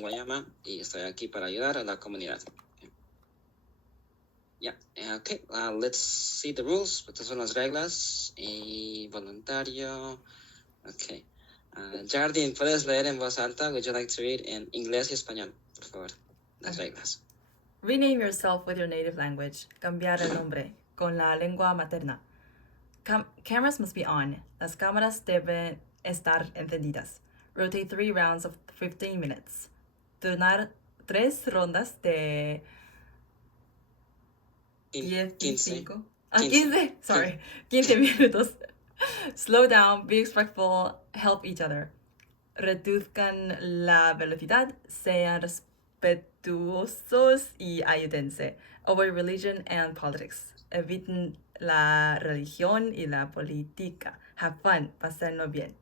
Guayama y estoy aquí para ayudar a la comunidad. Yeah, okay, let's see the rules. Estas son las reglas. Y voluntario. Okay. Jardín, ¿puedes leer en voz alta? Would you like to read in inglés y español? Por favor, las reglas. Rename yourself with your native language. Cambiar el nombre con la lengua materna. Cameras must be on. Las cámaras deben estar encendidas. Rotate 3 rounds of 15 minutes. Turnar 3 rondas de 15. 15 minutos. Slow down, be respectful, help each other. Reduzcan la velocidad, sean respetuosos y ayúdense. Avoid religion and politics. Eviten la religión y la política. Have fun, pásenlo bien.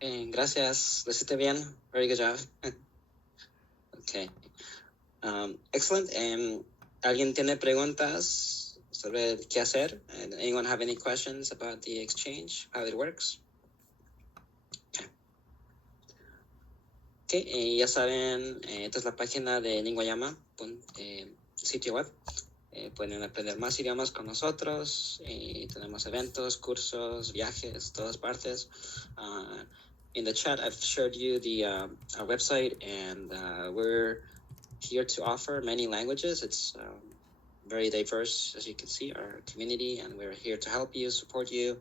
Gracias, lo hiciste bien. Very good job. Okay. Excellent. ¿Alguien tiene preguntas sobre qué hacer? Anyone have any questions about the exchange, how it works? Okay, ya saben, esta es la página de Linguayama, sitio web. Pueden aprender más idiomas con nosotros. Tenemos eventos, cursos, viajes, todas partes. In the chat, I've shared you our website, and we're here to offer many languages. It's very diverse, as you can see, our community, and we're here to help you, support you.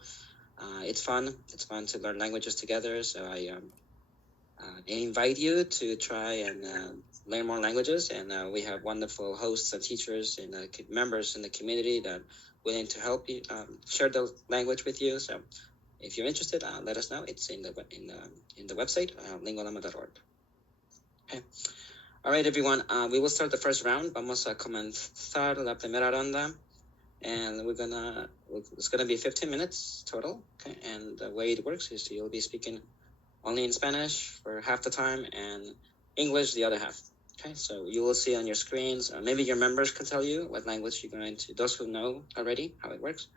It's fun. It's fun to learn languages together. So I invite you to try and learn more languages. And we have wonderful hosts and teachers and members in the community that are willing to help you share the language with you. So if you're interested, let us know. It's in the website, lingualama.org. Okay. All right, everyone. We will start the first round. Vamos a comenzar la primera ronda, and it's gonna be 15 minutes total. Okay, and the way it works is you'll be speaking only in Spanish for half the time and English the other half. Okay, so you will see on your screens. Maybe your members can tell you what language you're going to. Those who know already how it works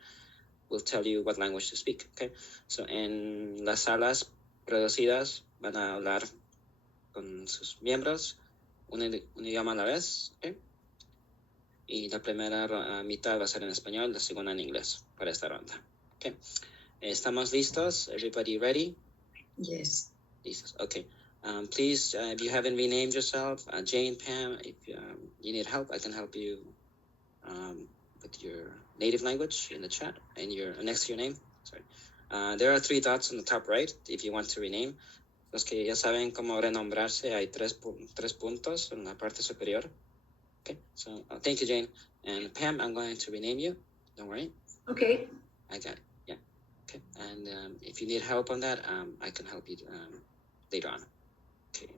will tell you what language to speak. Okay, so en las salas reducidas van a hablar con sus miembros un idioma a la vez. Okay, y la primera mitad va a ser en español, la segunda en inglés para esta ronda. Okay, ¿estamos listos? Everybody ready? Yes. Okay. Please, if you haven't renamed yourself, Jane, Pam, if you need help, I can help you with your native language in the chat and next to your name. Sorry. There are 3 dots on the top right if you want to rename. Los que ya saben cómo renombrarse, hay 3 puntos en la parte superior. Okay. So thank you, Jane. And Pam, I'm going to rename you. Don't worry. Okay. I got it. Okay, and if you need help on that, I can help you later on. Okay,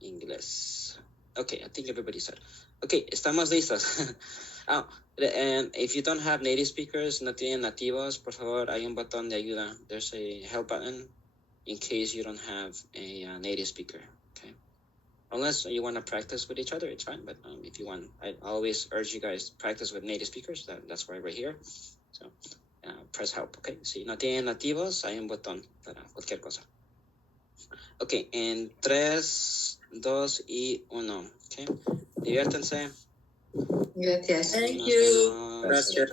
English. Okay, I think everybody said. Okay, estamos listos. If you don't have native speakers, no tienen nativos, por favor, hay un botón de ayuda. There's a help button in case you don't have a native speaker. Okay, unless you want to practice with each other, it's fine. But if you want, I always urge you guys to practice with native speakers. That's why we're here. So press help, okay? Si no tienen nativos, hay un botón para cualquier cosa. Okay, en 3, 2 y 1, okay? Diviértanse. Gracias. Thank you. Gracias.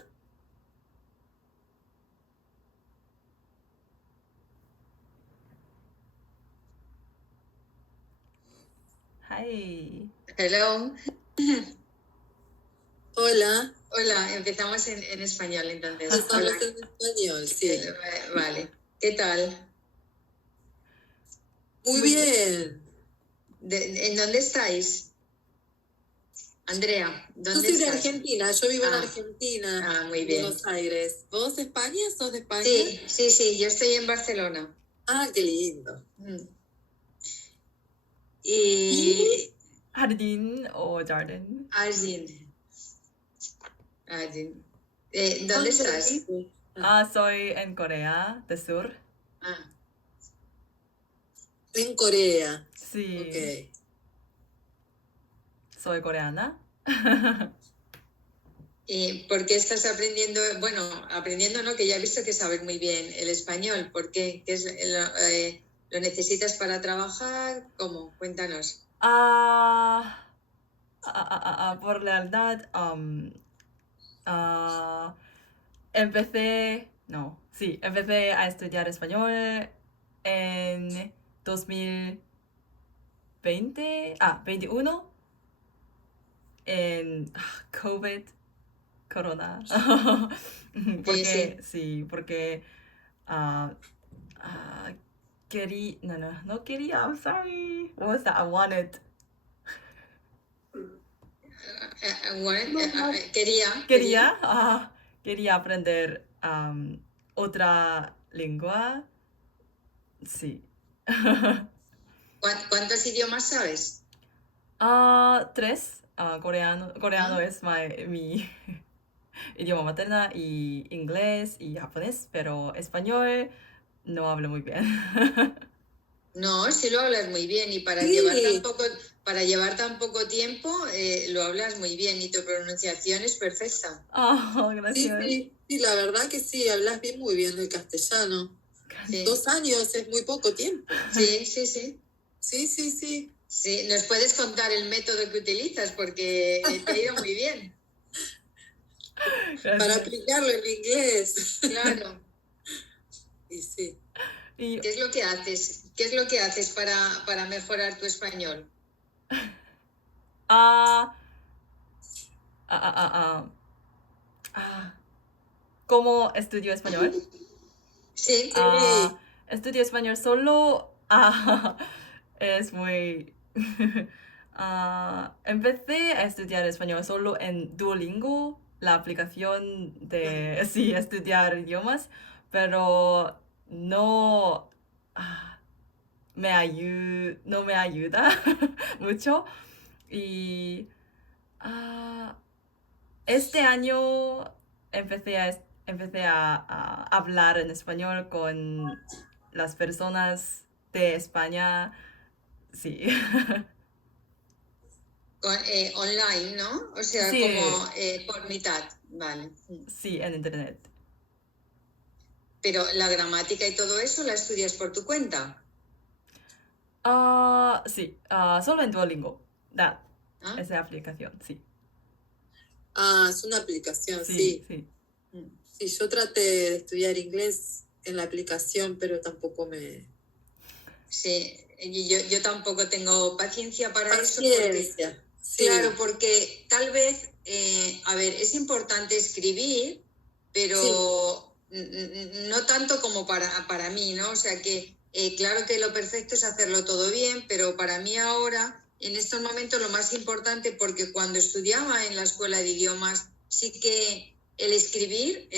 Hi. Hello. Hola. Hola, empezamos en español entonces. Estamos en español, sí. Vale. ¿Qué tal? Muy bien. ¿En dónde estáis? Andrea, Yo ¿dónde soy de estás? Argentina, yo vivo en Argentina, muy bien. Buenos Aires. ¿Vos de España? ¿Sos de España? Sí, yo estoy en Barcelona. Qué lindo. Y... Jardín o Jardín. Arjin. ¿Dónde estás? Soy en Corea del Sur. En Corea. Sí. Okay. Soy coreana. ¿Y por qué estás aprendiendo? Bueno, aprendiendo no, que ya he visto que sabes muy bien el español. ¿Por qué? ¿Lo necesitas para trabajar? ¿Cómo? Cuéntanos. Por lealtad, empecé a estudiar español en 2020, 21, en COVID, corona. Porque no quería, I'm sorry. What was that? I wanted. Quería aprender otra lengua. Sí. ¿Cuántos idiomas sabes? 3. Coreano es mi idioma materna, y inglés y japonés, pero español no hablo muy bien. No, sí lo hablas muy bien, y para Sí. llevar tan poco tiempo lo hablas muy bien, y tu pronunciación es perfecta. Gracias. Sí, la verdad que sí, hablas muy bien el castellano. Sí. 2 años es muy poco tiempo. Sí. Sí. ¿Nos puedes contar el método que utilizas? Porque te ha ido muy bien. Gracias. Para aplicarlo en inglés. Claro. Y sí. ¿Qué es lo que haces? ¿Qué es lo que haces para mejorar tu español? ¿Cómo estudio español? Sí. Estudio español solo. Es muy... empecé a estudiar español solo en Duolingo, la aplicación de estudiar idiomas, pero no me ayuda mucho. Y este año empecé a hablar en español con las personas de España. Sí. Online, ¿no? O sea, Sí. como por mitad, vale. Sí, en internet. Pero la gramática y todo eso la estudias por tu cuenta. Sí, solo en Duolingo. Esa aplicación, sí. Es una aplicación, Sí. Sí, yo traté de estudiar inglés en la aplicación, pero tampoco me... Sí, yo tampoco tengo paciencia para eso. Paciencia, sí. Claro, porque tal vez, es importante escribir, pero no tanto como para mí, ¿no? O sea que, claro que lo perfecto es hacerlo todo bien, pero para mí ahora, en estos momentos, lo más importante, porque cuando estudiaba en la escuela de idiomas, sí que el escribir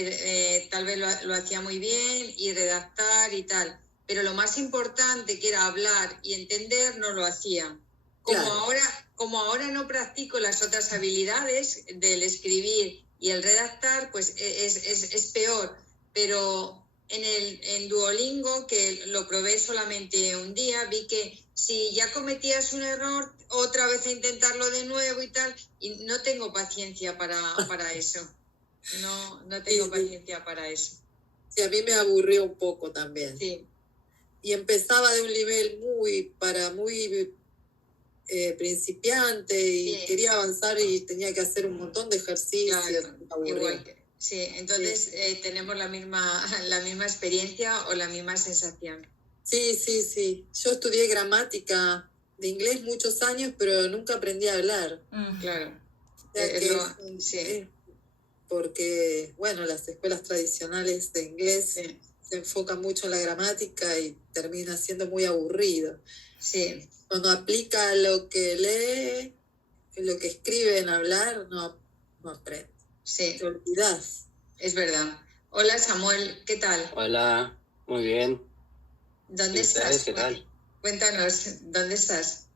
tal vez lo hacía muy bien, y redactar y tal, pero lo más importante, que era hablar y entender, no lo hacía. Como ahora no practico las otras habilidades del escribir y el redactar, pues es peor. Pero en Duolingo, que lo probé solamente un día, vi que si ya cometías un error, otra vez a intentarlo de nuevo y tal, y no tengo paciencia para eso. No tengo paciencia para eso. Sí, a mí me aburrió un poco también. Sí. Y empezaba de un nivel muy principiante, y quería avanzar y tenía que hacer un montón de ejercicios. Claro, igual que, sí, entonces tenemos la misma experiencia o la misma sensación. Sí. Yo estudié gramática de inglés muchos años, pero nunca aprendí a hablar. Claro. O sea porque, bueno, las escuelas tradicionales de inglés se enfocan mucho en la gramática y termina siendo muy aburrido. Sí. Cuando aplica lo que lee, lo que escribe en hablar, no aprende. Sí. Te olvidas. Es verdad. Hola, Samuel, ¿qué tal? Hola, muy bien. ¿Dónde estás? ¿Qué tal? Cuéntanos, ¿dónde estás?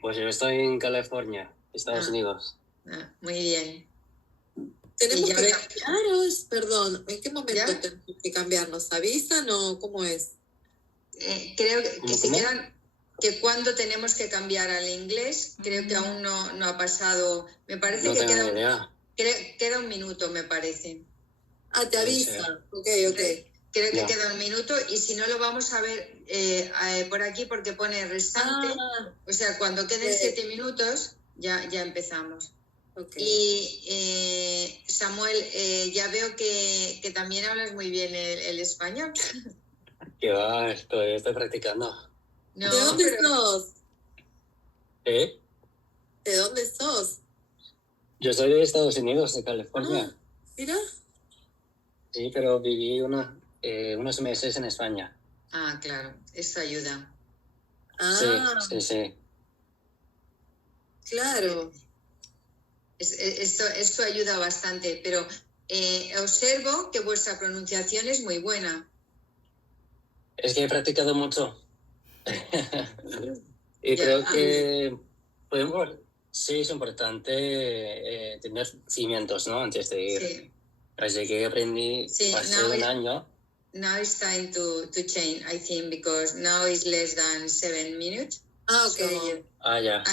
Pues yo estoy en California, Estados Unidos. Muy bien. Tenemos que cambiaros, perdón, ¿en qué momento tenemos que cambiarnos? ¿Avisan o cómo es? Creo que cuando tenemos que cambiar al inglés, creo que aún no ha pasado. Me parece no que tengo ni idea. queda un minuto, me parece. Te avisa. Ok. Creo que queda un minuto y si no lo vamos a ver por aquí porque pone restante. O sea, cuando queden 7 minutos ya empezamos. Okay. Y Samuel, ya veo que también hablas muy bien el español. Que va, estoy practicando. No, ¿De dónde pero... sos? ¿Eh? ¿De dónde sos? Yo soy de Estados Unidos, de California. Mira. Sí, pero viví unos meses en España. Ah, claro, eso ayuda. Sí. Claro. Esto ayuda bastante, pero observo que vuestra pronunciación es muy buena. Es que he practicado mucho. Y creo que sí es importante tener cimientos, ¿no? Antes de ir. Sí. Así que aprendí hace un año. Now it's time to change, I think, because now it's less than 7 minutes. Okay. Yeah.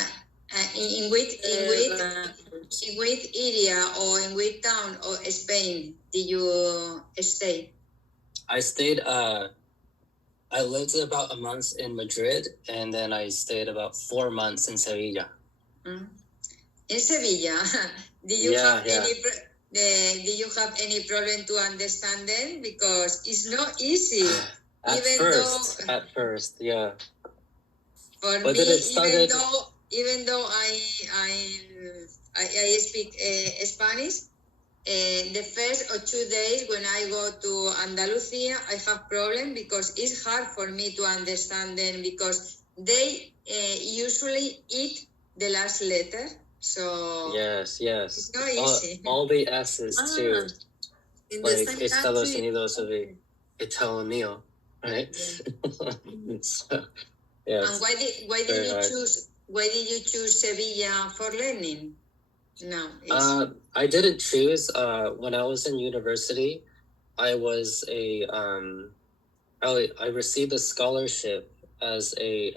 In which area or in which town or Spain did you stay? I stayed. I lived about a month in Madrid, and then I stayed about 4 months in Sevilla. In Sevilla, did you have any problem to understand them? Because it's not easy. At first, yeah. For but me, even though I speak Spanish, the first or 2 days when I go to Andalusia, I have problem because it's hard for me to understand them because they usually eat the last letter. So yes, it's not easy. All the S's too. In like the same Estados country. Unidos of the Italiano, right? Yeah. So, yes. And why did you choose Sevilla for learning? No. I didn't choose. When I was in university, I was I received a scholarship as a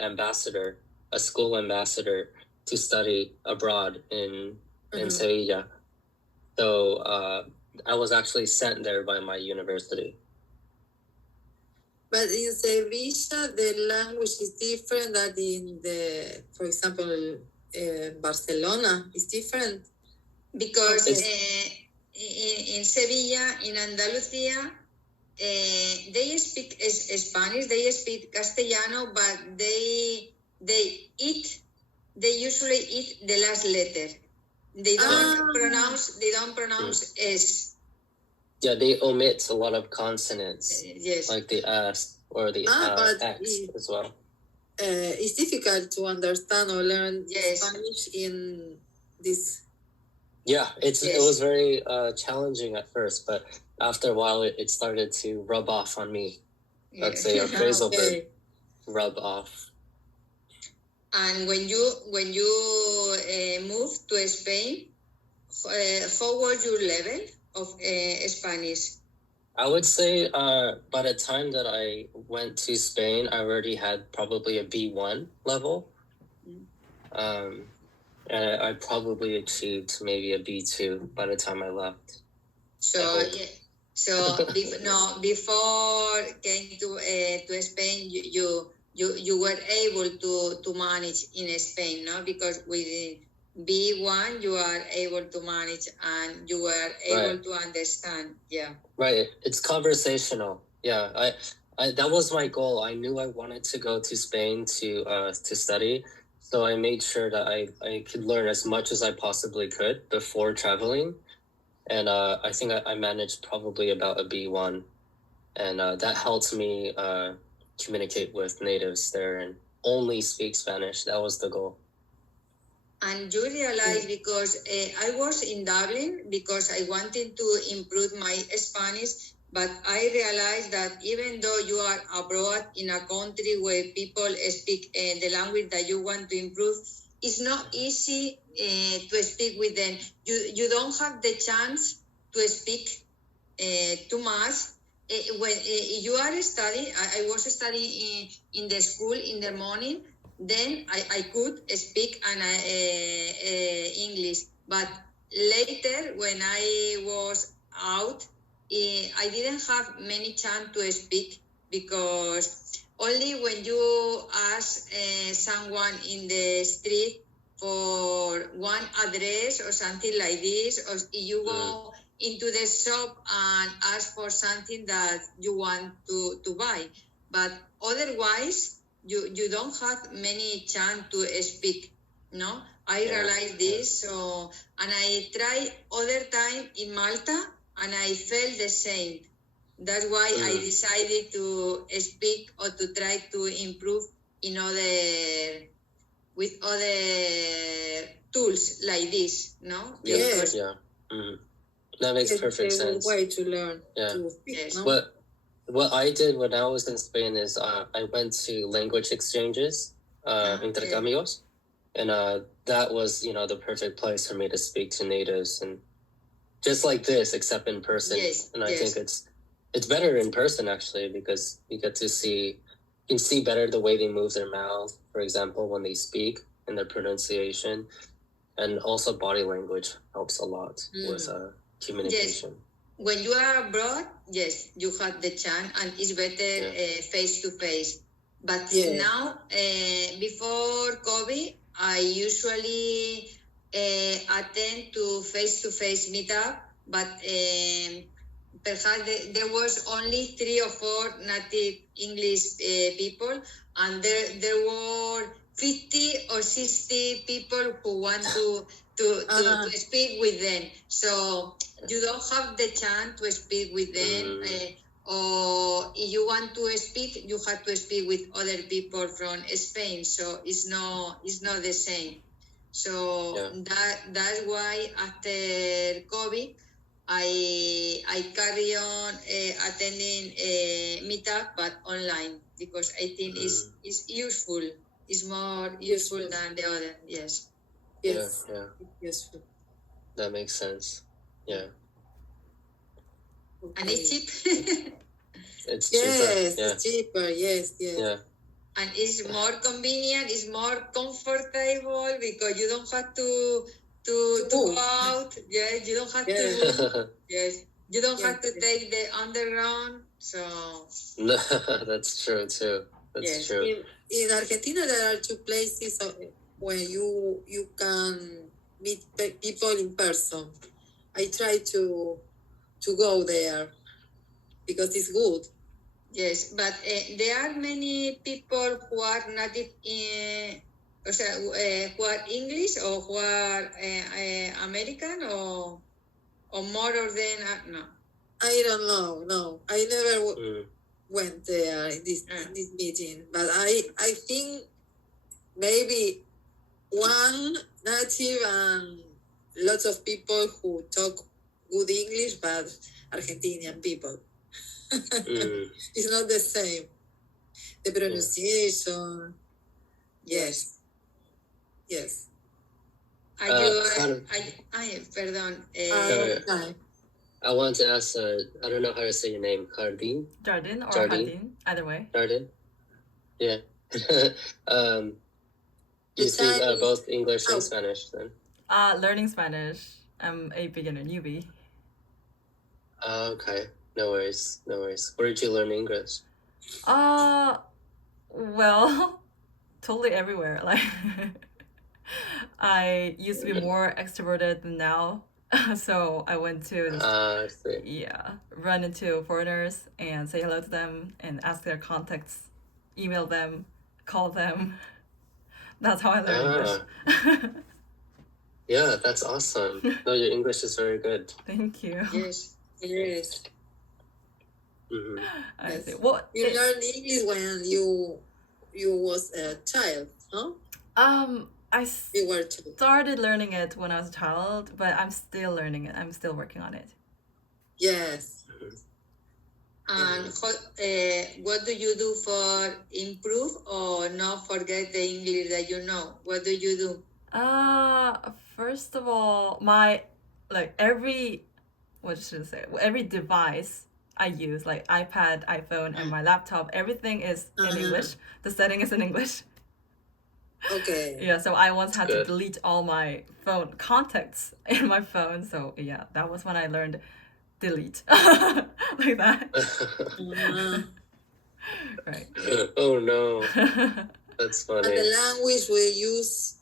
school ambassador to study abroad in Sevilla. So I was actually sent there by my university. But in Sevilla, the language is different than for example, Barcelona is different. Because in Sevilla, in Andalusia, they speak Spanish, they speak Castellano, but they usually eat the last letter. They don't pronounce S. Yeah, they omit a lot of consonants, yes, like the S or the X as well. It's difficult to understand or learn yes. Spanish in this. Yeah, it was very challenging at first, but after a while, it started to rub off on me. Let's say a phrasal verb, rub off. And when you moved to Spain, how was your level of Spanish? I would say by the time that I went to Spain, I already had probably a B1 level. And I probably achieved maybe a B2 by the time I left. Before came to Spain, you were able to manage in Spain, no? Because with B1 you are able to manage and you were able to understand. Yeah. Right. It's conversational. Yeah. I that was my goal. I knew I wanted to go to Spain to study. So I made sure that I could learn as much as I possibly could before traveling. And I think I managed probably about a B1. And that helped me communicate with natives there and only speak Spanish. That was the goal. And you realize, because I was in Dublin because I wanted to improve my Spanish, but I realized that even though you are abroad in a country where people speak the language that you want to improve, it's not easy to speak with them. You don't have the chance to speak too much. When you are studying, I was studying in the school in the morning, then I could speak English. But later, when I was out, I didn't have many chance to speak because only when you ask someone in the street for one address or something like this, or you go into the shop and ask for something that you want to buy. But otherwise, you don't have many chance to speak, no? I realized this, so, and I try other time in Malta, and I felt the same. That's why I decided to speak or to try to improve in with other tools like this, no? Yes. That makes perfect sense. Way to learn Yeah. to speak, Yes. no? What I did when I was in Spain is I went to language exchanges, intercambios, and that was, you know, the perfect place for me to speak to natives, and just like this, except in person. Yes, And I yes. think it's better in person actually, because you get to you can see better the way they move their mouth, for example, when they speak, and their pronunciation, and also body language helps a lot with communication. When you are abroad, yes, you have the chance, and it's better face to face. But now, before COVID, I usually attend to face meetup, but perhaps there was only 3 or 4 native English people, and there were 50 or 60 people who want to speak with them. So you don't have the chance to speak with them, or if you want to speak, you have to speak with other people from Spain. So it's not the same. So that's why after COVID, I carry on attending a meetup, but online, because I think it's useful. It's more useful than the other. Yes. Yes. Yeah. Useful. That makes sense. Yeah. Okay. And it's cheap. It's cheaper. Yeah. It's cheaper. Yes. Yeah. And it's more convenient. It's more comfortable because you don't have to go out. Yeah, you don't have to. Yes, you don't have to take the underground. So No, that's true too. That's true. In Argentina, there are 2 places where you can meet people in person. I try to go there because it's good. Yes, but there are many people who are native who are English or who are American or more or than no. I don't know. No, I never went there in this meeting, but I think maybe one native and lots of people who talk good English, but Argentinian people. It's not the same. The pronunciation. Yes. Perdón. I want to ask, I don't know how to say your name, Jardin or Jardin, either way. Jardin? Yeah. You speak both English and Spanish then? Learning Spanish. I'm a beginner, newbie. Okay. No worries. Where did you learn English? Well, totally everywhere. Like, I used to be more extroverted than now. So I went to run into foreigners and say hello to them and ask their contacts, email them, call them. That's how I learned English. Yeah, that's awesome. No, your English is very good. Thank you. Yes. Mm-hmm. I see. Well, you learned English when you was a child, huh? I started learning it when I was a child, but I'm still learning it. I'm still working on it. Yes. And what do you do for improve or not forget the English that you know? What do you do? First of all, every device I use, like iPad, iPhone, and my laptop, everything is in English. The setting is in English. Okay. Yeah, so I once had to delete all my phone contacts in my phone. So yeah, that was when I learned delete like that. Right. Oh no, that's And funny. the language we use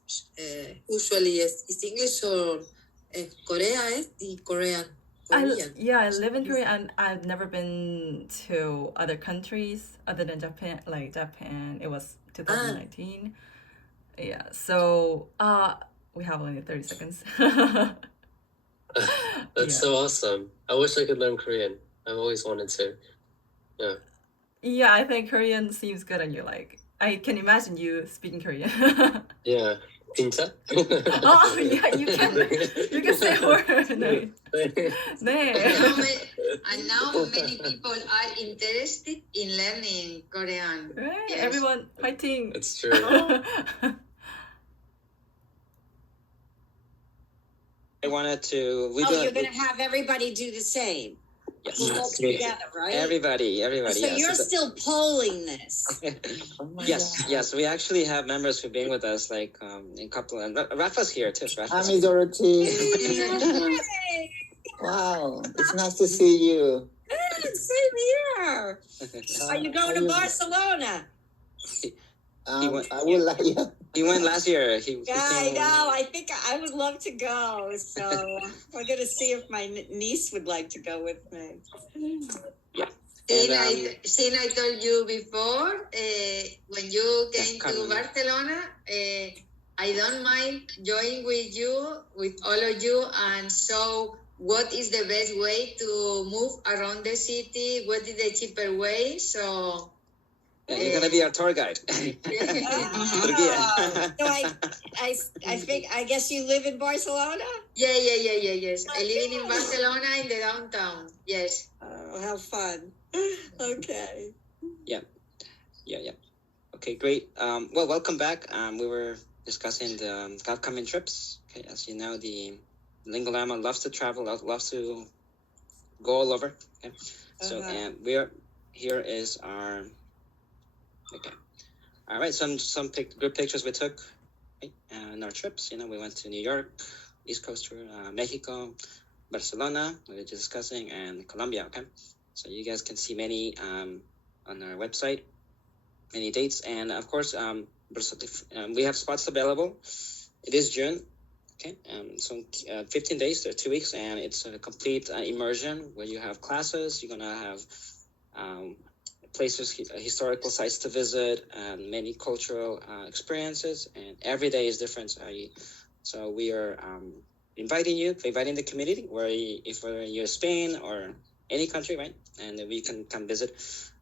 usually is English or Korea is the Korean. I Korean. live in Korea and I've never been to other countries other than Japan. Like Japan, it was 2019. Yeah, so we have only 30 seconds. That's so awesome. I wish I could learn Korean. I've always wanted to. Yeah. Yeah, I think Korean seems good on you. Like, I can imagine you speaking Korean. Yeah. 진짜? Oh, yeah, you can say a word. 네. 네. And now many people are interested in learning Korean. Right, Yes. everyone, fighting. It's true. I wanted to. You're going to have everybody do the same. Yes. We'll work together, right? Everybody. So Yes. you're still polling this. Yes. We actually have members who've been with us, like in couple. And Rafa's here too. Hi, Dorothy. Wow, it's nice to see you. Same here. Are you going to Barcelona? I would like you. He went last year. I know. I think I would love to go. So we're going to see if my niece would like to go with me. Yeah. Sin I told you before, when you came to Barcelona, I don't mind joining with all of you, and show what is the best way to move around the city, what is the cheaper way. So you're gonna be our tour guide. So I guess you live in Barcelona? Yes. I live in Barcelona in the downtown. Yes. Oh, how fun. Okay. Yeah. Okay, great. Well, welcome back. We were discussing the upcoming trips. Okay, as you know, the Lingua Llama loves to travel, loves to go all over. Okay, so and here is our. Okay, all right. Some group pictures we took in our trips. You know, we went to New York, East Coast tour, Mexico, Barcelona. We were just discussing, and Colombia. Okay, so you guys can see many on our website, many dates, and of course, we have spots available. It is June. Okay, so 15 days, 2 weeks, and it's a complete immersion where you have classes. You're gonna have places, historical sites to visit, and many cultural experiences, and every day is different. So we are inviting the community, if you're in Spain or any country, right, and we can come visit.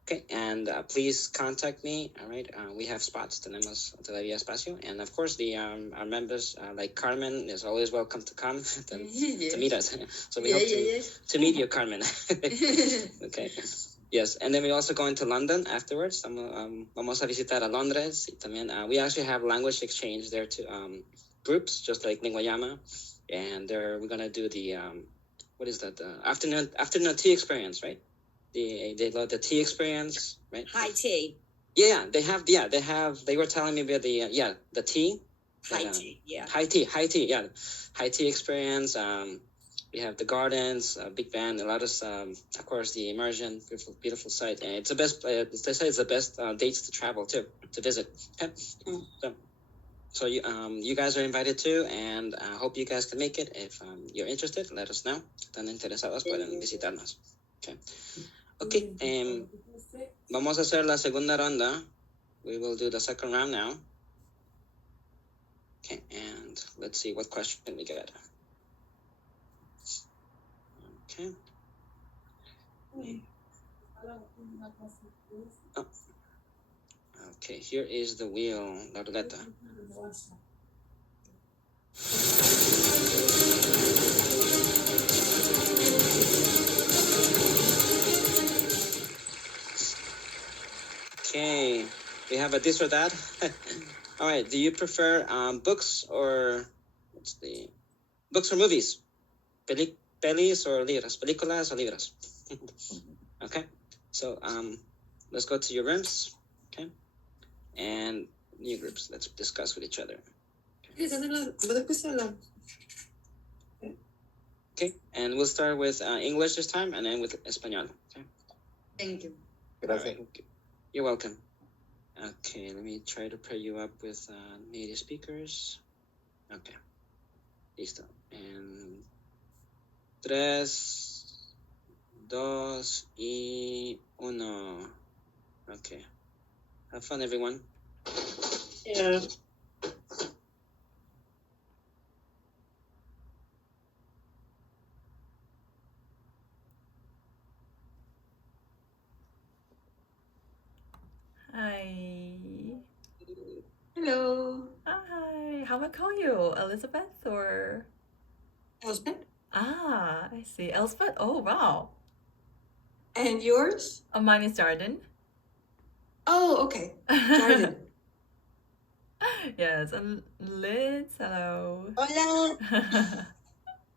Okay, and please contact me. All right, we have spots. Tenemos todavía espacio, and of course our members like Carmen is always welcome to come to meet us. So we hope to meet you, Carmen. Okay. Yes, and then we also go into London afterwards. Vamos a visitar a Londres. Y también, we actually have language exchange there too, groups, just like Lingua Llama. And there we're going to do the, what is that? Afternoon tea experience, right? They love the tea experience, right? High tea. Yeah, they were telling me about the tea. High tea, yeah. High tea, yeah. High tea experience. We have the gardens, big band, a lot of course, the immersion, beautiful site, and it's the best. They say it's the best dates to travel to visit. Okay? So you guys are invited too, and I hope you guys can make it. If you're interested, let us know. Están interesados, pueden visitarnos. Okay. Vamos a hacer la segunda ronda. We will do the second round now. Okay, and let's see what question we get. Okay. Oh. Okay, here is the wheel, la ruleta. Okay, we have a this or that. All right, do you prefer books or movies? Pelis or libros? Películas o libros? Okay, so let's go to your rooms, okay? And new groups, let's discuss with each other. Okay, and we'll start with English this time and then with Espanol. Okay. Thank you. Gracias. Right. You're welcome. Okay, let me try to pair you up with native speakers. Okay. Listo. En 3, 2 y 1. Okay. Have fun, everyone. Yeah. Hi. Hello. Hi. How about call you? Elizabeth or? Elspeth. Ah, I see. Elspeth? Oh, wow. And yours? Mine is Jordan. Oh, okay. Jordan. Yes, and Liz, hello. Hola,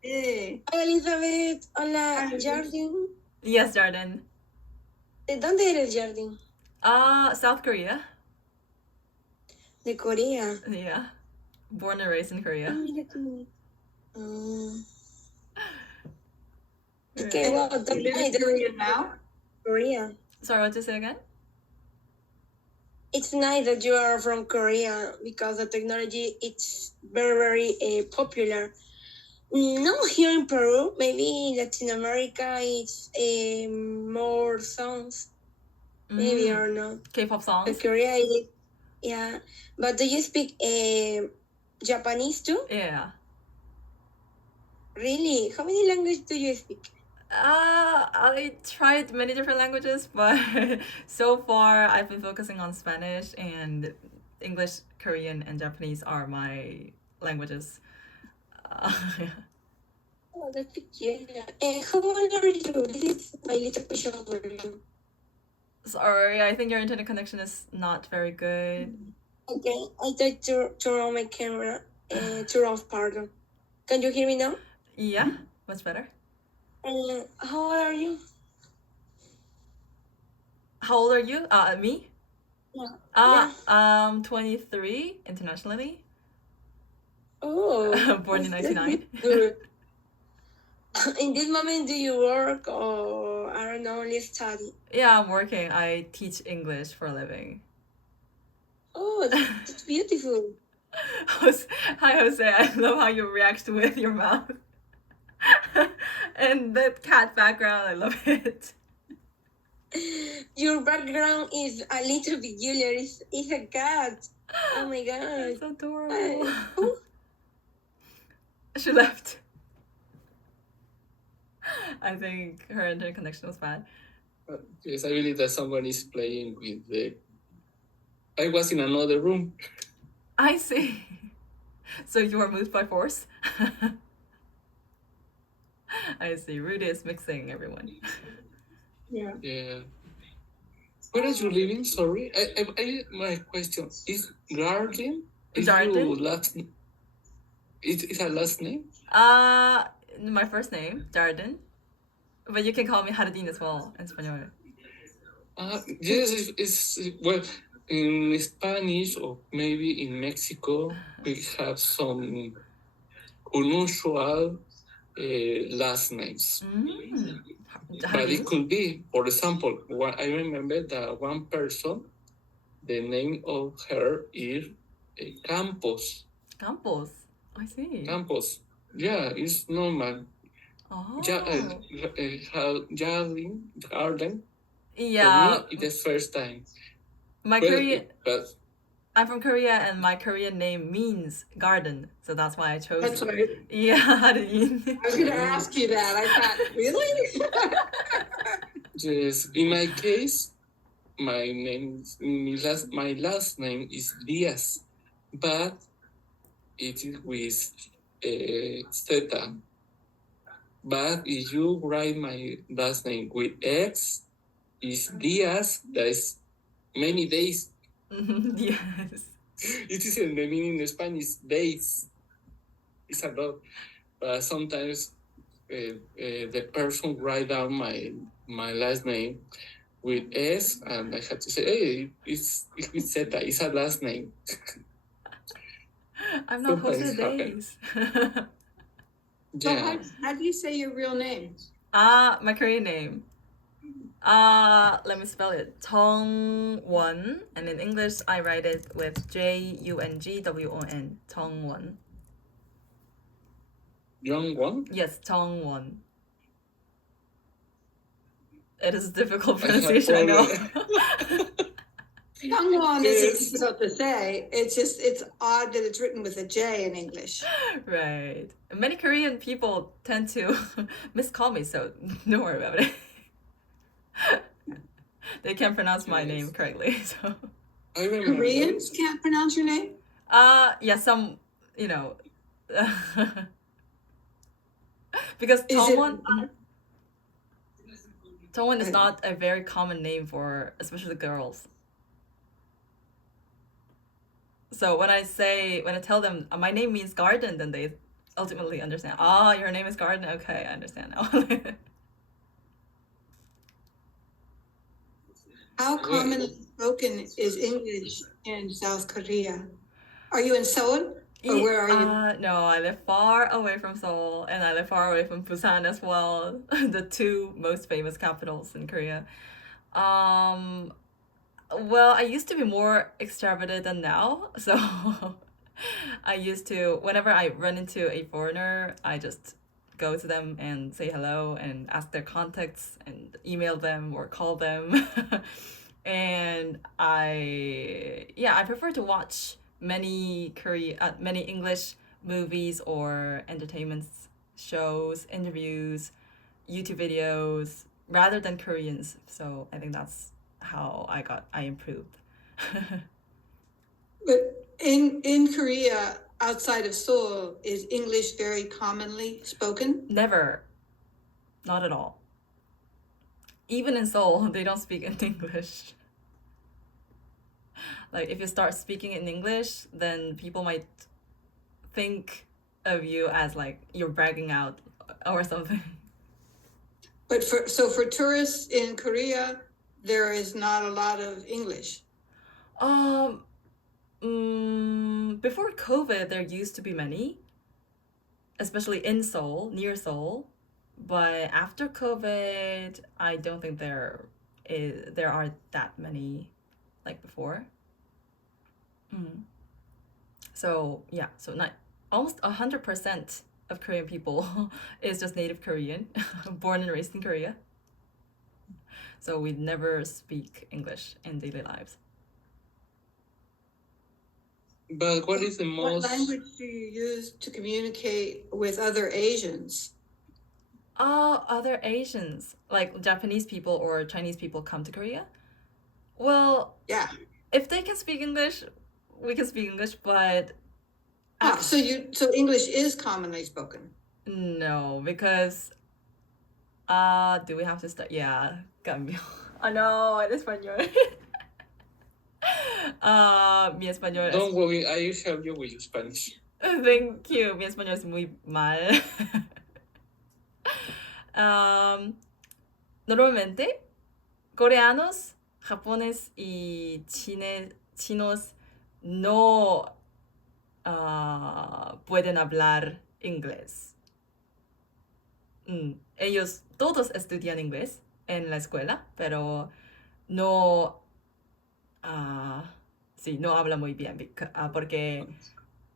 Hey. hola Elizabeth, hola Hi. Jardín. Yes, Jordan. ¿De dónde eres Jardín? South Korea. De Corea. Yeah. Born and raised in Korea. Mira qué bonito. Yeah. Wow, You live in Korea now? Korea. Sorry, what did you say again? It's nice that you are from Korea because the technology it's very popular. No, here in Peru, maybe Latin America, it's more songs, maybe or not. K-pop But songs? Korea, yeah. But do you speak Japanese too? Yeah. Really? How many languages do you speak? I tried many different languages, but so far I've been focusing on Spanish and English, Korean, and Japanese are my languages. Oh, that's peculiar. How old are you? This is my little question for you. Sorry, I think your internet connection is not very good. Okay, I tried to turn on my camera. Turn off, pardon. Can you hear me now? Yeah, much better. How old are you? How old are you? Me? Yeah. 23 internationally. Oh. Born in that's 99. good. In this moment, do you work or, I don't know, only study? Yeah, I'm working. I teach English for a living. Oh, that's beautiful. Hi, Jose. I love how you react with your mouth. And the cat background, I love it. Your background is a little peculiar. It's a cat. Oh my god. That's adorable. Who? She left. I think her internet connection was bad. Yes, I believe that someone is playing with the. I was in another room. I see. So you were moved by force? I see. Rudy is mixing everyone. Yeah. Yeah. Where are you living? Sorry, my question is Garden. Is Garden? your last? Is a last name? My first name, Jordan. But you can call me Jardín as well in Spanish. Yes, it's well in Spanish or maybe in Mexico we have some unusual last names. But it could be, for example, I remember that one person, the name of her is Campos. Campos. I see. Campos. Yeah, it's normal. Oh. Garden. Yeah. For me, it's the first time. But I'm from Korea and my Korean name means garden, so that's why I chose. That's right. Yeah, Jardín. I was going to ask you that. I thought, really? Yes, in my case, my last name is Diaz, but it is with Zeta. But if you write my last name with X, is Diaz. That is many days. Yes. It is in the meaning in Spanish days. It's a lot. But sometimes the person write down my last name with S, and I have to say, hey, it's with Zeta. It's a last name. I'm not Jose Days. So Yeah. how do you say your real name? My Korean name. Let me spell it. Tongwon, and in English I write it with Jungwon. Tongwon. Young Yes, Tongwon. It is a difficult I have pronunciation, I know. Gangwon Yes. isn't difficult to say. It's odd that it's written with a J in English. Right. Many Korean people tend to miscall me, so don't worry about it. They can't pronounce my name Yes. correctly, so. I remember. Koreans can't pronounce your name? Yeah, some, you know, because Is Tongwon is Okay. not a very common name for especially girls. So when I tell them my name means garden, then they ultimately understand. Ah, your name is garden. Okay, I understand now. How commonly spoken is English in South Korea? Are you in Seoul? Or where are you? No, I live far away from Seoul, and I live far away from Busan as well, the two most famous capitals in Korea. Well, I used to be more extroverted than now, so I used to, whenever I run into a foreigner, I just go to them and say hello and ask their contacts and email them or call them. And I prefer to watch many English movies or entertainment shows, interviews, YouTube videos rather than Koreans. So I think that's how I improved. But in Korea, outside of Seoul, is English very commonly spoken? Never. Not at all. Even in Seoul, they don't speak in English. Like, if you start speaking in English, then people might think of you as like you're bragging out or something. But for tourists in Korea, there is not a lot of English. Before COVID, there used to be many, especially in Seoul, near Seoul. But after COVID, I don't think there are that many like before. So yeah, so not almost 100% of Korean people is just native Korean, born and raised in Korea. So we never speak English in daily lives. But what is the What most? language do you use to communicate with other Asians? Other Asians, like Japanese people or Chinese people come to Korea. Well, Yeah. if they can speak English, we can speak English, but So English is commonly spoken. no, because do we have to start? Yeah, cambio. No, en español. Mi español Don't worry, I will help you with your Spanish. Thank you. Mi español es muy mal. Normalmente, coreanos, japoneses y chinos no pueden hablar inglés. Ellos todos estudian inglés en la escuela, pero no, no hablan muy bien porque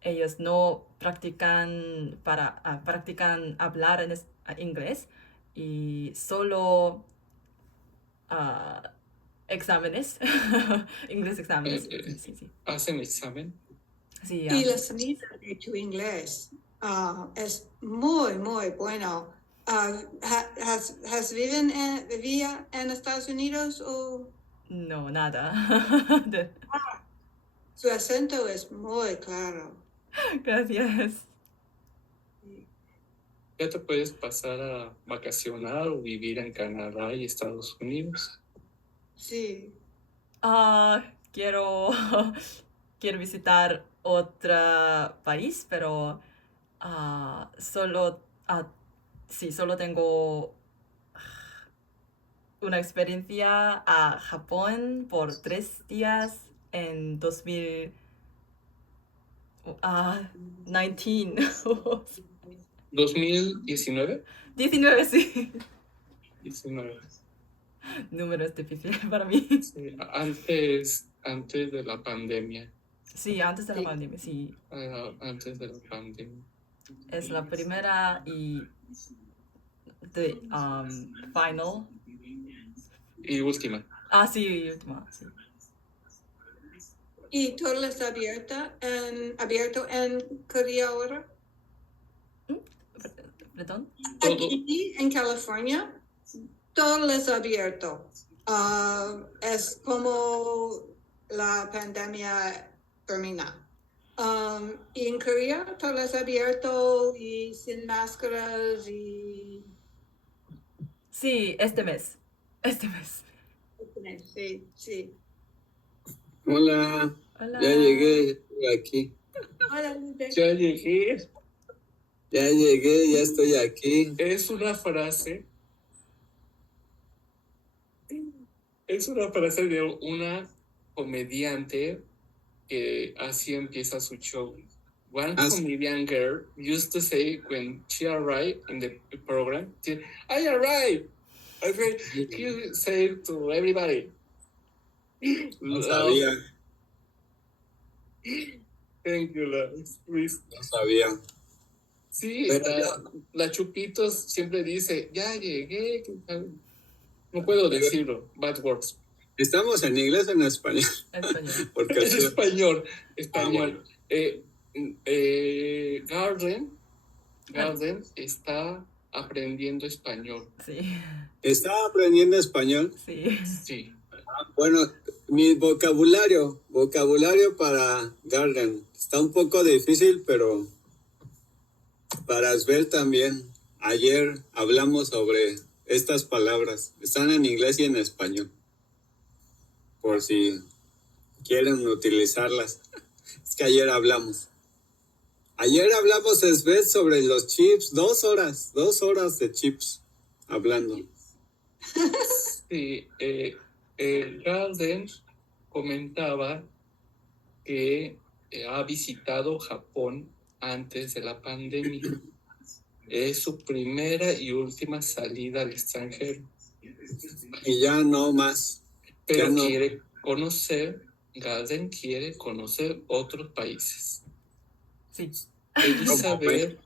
ellos no practican hablar en inglés y solo exámenes, inglés exámenes. Sí. ¿Hacen examen? Sí, Y la salida de tu inglés es muy, muy bueno. ¿Vivía en Estados Unidos o? No, nada. Su acento es muy claro. Gracias. ¿Ya te puedes pasar a vacacionar o vivir en Canadá y Estados Unidos? Sí. Quiero visitar otro país, pero solo tengo una experiencia a Japón por 3 días en 2019. 2019. 19, sí. 19. Número es difícil para mí. Sí, antes de la pandemia. Sí, antes de la pandemia, sí. Antes de la pandemia. Es la primera y the final. Y última. Ah, sí, última, sí. ¿Y todo está abierto en Corea ahora? ¿Perdón? Aquí en California, todo es abierto. Es como la pandemia termina. Y en Corea todo es abierto y sin máscaras y... Sí, este mes. Sí, sí. Hola, Hola. ya llegué, ya estoy aquí. Hola, Lupe. Ya llegué. Ya estoy aquí. Es una frase de una comediante que así empieza su show. One comedian girl used to say when she arrived in the program, I arrived. Okay, you say it to everybody. No sabía. Thank you, Luis. No sabía. Sí, Pero la Chupitos siempre dice, ya llegué. No puedo decirlo, bad words. ¿Estamos en inglés o en español? Español. Porque Es español. Bueno. Garden está aprendiendo español. Sí. ¿Está aprendiendo español? Sí. Sí. Bueno, mi vocabulario para Garden está un poco difícil, pero para Asbel también. Ayer hablamos sobre estas palabras. Están en inglés y en español. Por si quieren utilizarlas. Es que ayer hablamos. Asbel, sobre los chips. 2 horas de chips hablando. Sí, Garden comentaba que ha visitado Japón antes de la pandemia. Es su primera y última salida al extranjero. Y ya no más. Pero no. Garden quiere conocer otros países. Sí. Elizabeth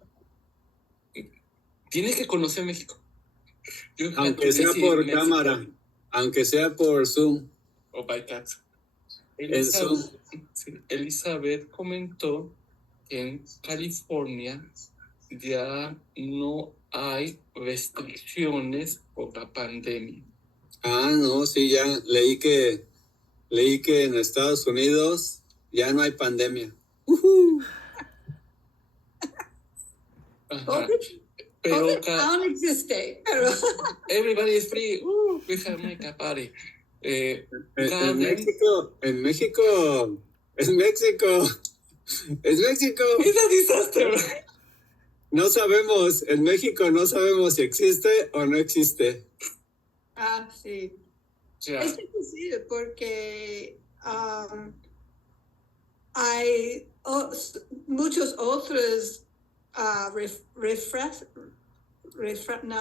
tiene que conocer México. Aunque sea por cámara, aunque sea por Zoom. O by cat. Elizabeth comentó que en California ya no hay restricciones por la pandemia. Ah, no, sí, ya leí que en Estados Unidos ya no hay pandemia. Ajá. Pero aún existe. Pero... Everybody is free. We have make a party. En México. Es México. Es un desastre. No sabemos, en México no sabemos si existe o no existe. Ah, sí. Yeah. Es difícil porque hay muchos otros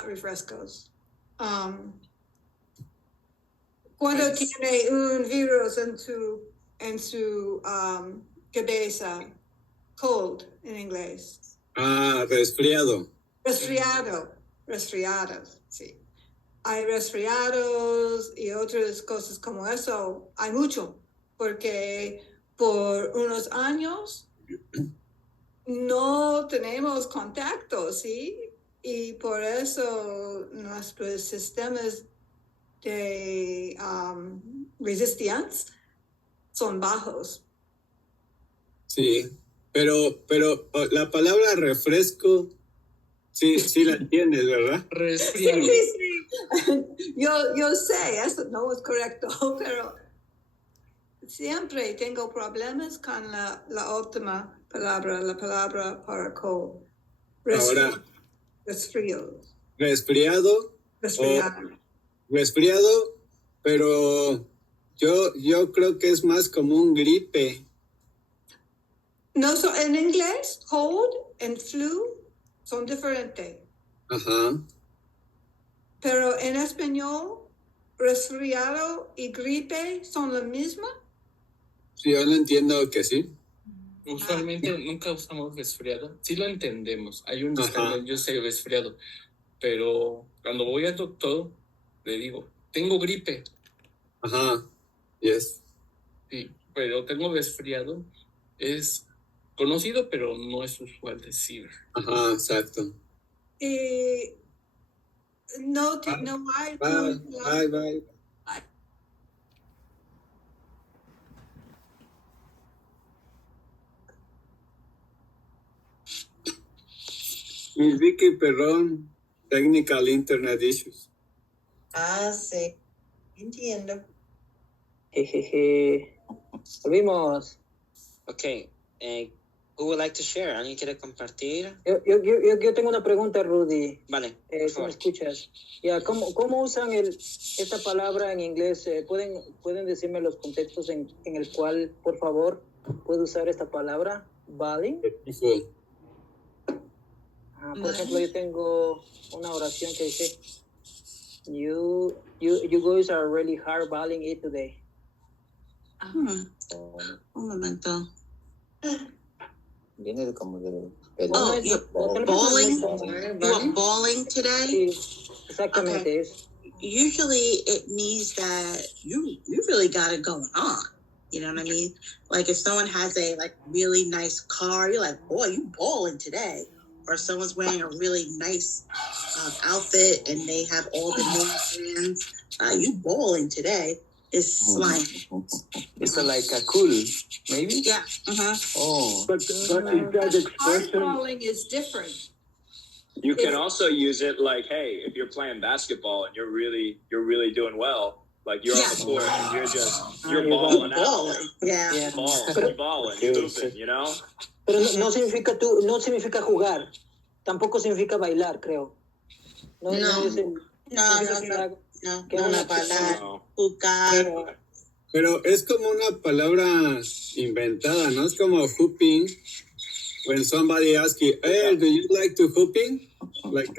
refrescos. Cuando tiene un virus en su cabeza, cold en inglés. Ah, resfriado. Resfriados, sí. Hay resfriados y otras cosas como eso. Hay mucho, porque por unos años no tenemos contacto, ¿sí? Y por eso nuestros sistemas de resistencia son bajos. Sí, pero la palabra refresco, sí la entiendes, ¿verdad? Resfriado. Sí. Yo sé, eso no es correcto, pero siempre tengo problemas con la última palabra, la palabra para cold. Ahora, Resfriado. Resfriado, pero yo creo que es más como un gripe. No, en inglés, cold and flu son diferentes. Ajá. Pero en español, resfriado y gripe son la misma. Sí, yo lo entiendo que sí. Usualmente nunca usamos resfriado. Sí lo entendemos. Hay un descargo, yo sé resfriado. Pero cuando voy al doctor, le digo, tengo gripe. Ajá. Yes. Sí, pero tengo resfriado. Es conocido, pero no es usual decir. Ajá, exacto. No hay Bye. Miss Vicky, perdón. Technical Internet Issues. Sí. Entiendo. Jejeje. Volvimos. Okay, who would like to share? ¿Alguien quiere compartir? Yo tengo una pregunta, Rudy. Vale, si me escuchas. ¿Cómo usan esta palabra en inglés? ¿Pueden decirme los contextos en el cual, por favor, puedo usar esta palabra? ¿Balling? Por ejemplo, yo tengo una oración que dice, you guys are really hard balling it today. Un momento. Viene como de... Oh, you're bowling? You are bowling today? Exactamente. Okay. Usually it means that you really got it going on. You know what I mean? Like if someone has a really nice car, you're like, boy, you bowling today. Or someone's wearing a really nice outfit and they have all the new brands. You bowling today is slang. It's like a cool, maybe? Yeah. Oh. But is that expression? Hardballing is different. You can also use it like, hey, if you're playing basketball and you're really doing well, like you're on the court and you're balling out. Yeah. Balling, hooping, you know? Pero no significa jugar. Tampoco significa bailar, creo. No. Bailar, jugar. Pero es como una palabra inventada, ¿no? Es como hooping. When somebody asks you, hey, do you like to hooping? Like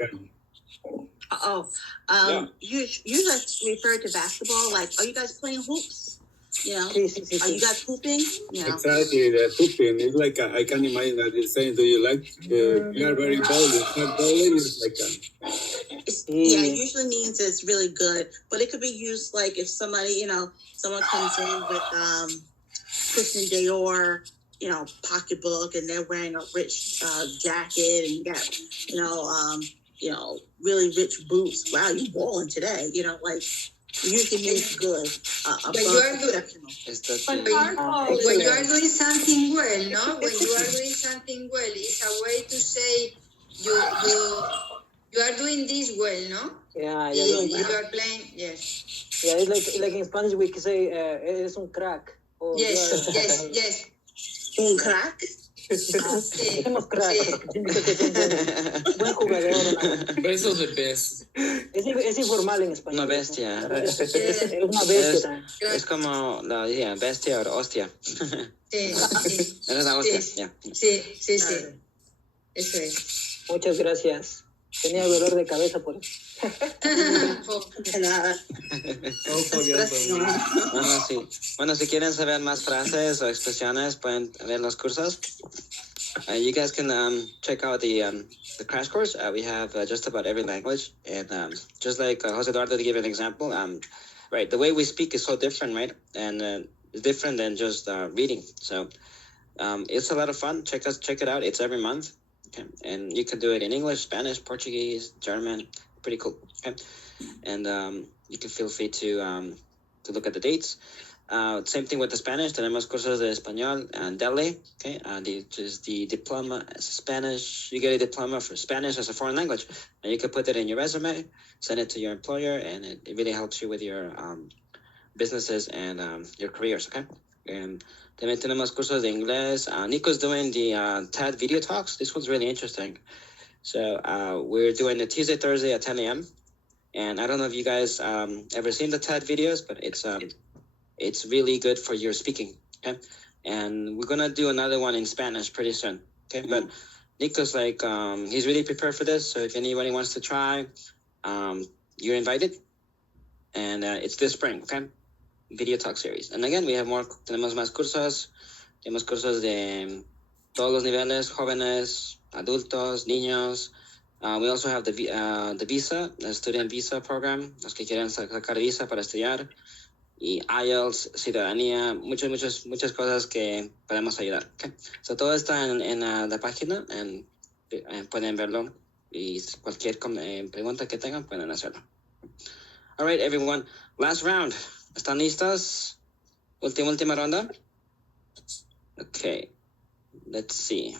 You just refer to basketball, like, are you guys playing hoops? You know, are you guys hooping? You know? Exactly, the hooping. It's like, I can imagine that it's saying, do you like, you are very bowling. Not bowling is like Yeah, it usually means it's really good, but it could be used like if somebody, someone comes in with Christian Dior, pocketbook, and they're wearing a rich jacket and got, really rich boots. Wow, you balling today? Usually means good. When you are doing something well, no? When you are doing something well, it's a way to say you are doing this well, no? Yeah. You are playing, yes. Yeah, it's like in Spanish we can say, eres un crack. Yes. Un crack? Somos crack. Buen jugador. Besos de besos. Es informal en español. Una bestia. Es una bestia. Es como la bestia o hostia. Sí. Eres la hostia. Sí. Eso es. Muchas gracias. Tenía dolor de cabeza por eso. Nada. Bueno, si quieren saber más frases o expresiones, pueden ver los cursos. You guys can check out the crash course. We have just about every language. And just like Jose Eduardo, to give an example, right, the way we speak is so different, right? And it's different than just reading. So it's a lot of fun. Check it out. It's every month. Okay. And you can do it in English, Spanish, Portuguese, German. Pretty cool. Okay. And you can feel free to look at the dates. Same thing with the Spanish. Tenemos cursos de español and DELE. Okay. The diploma as Spanish. You get a diploma for Spanish as a foreign language. And you can put it in your resume, send it to your employer, and it really helps you with your businesses and your careers. Okay. And también tenemos cursos de inglés. Nico's doing the TED video talks. This one's really interesting. So we're doing it Tuesday, Thursday at 10 a.m. And I don't know if you guys ever seen the TED videos, but it's really good for your speaking. Okay, and we're gonna do another one in Spanish pretty soon. Okay, but Nico's like, he's really prepared for this. So if anybody wants to try, you're invited. And it's this spring, okay? Video talk series. And again, we have more, tenemos más cursos. Tenemos cursos de todos los niveles, jóvenes, adultos, niños. We also have the visa, the student visa program, los que quieren sacar visa para estudiar. Y IELTS, ciudadanía, muchas cosas que podemos ayudar. Okay? So todo está en la página, pueden verlo. Y cualquier pregunta que tengan, pueden hacerlo. All right, everyone. Last round. ¿Están listos? Última ronda. Okay. Let's see.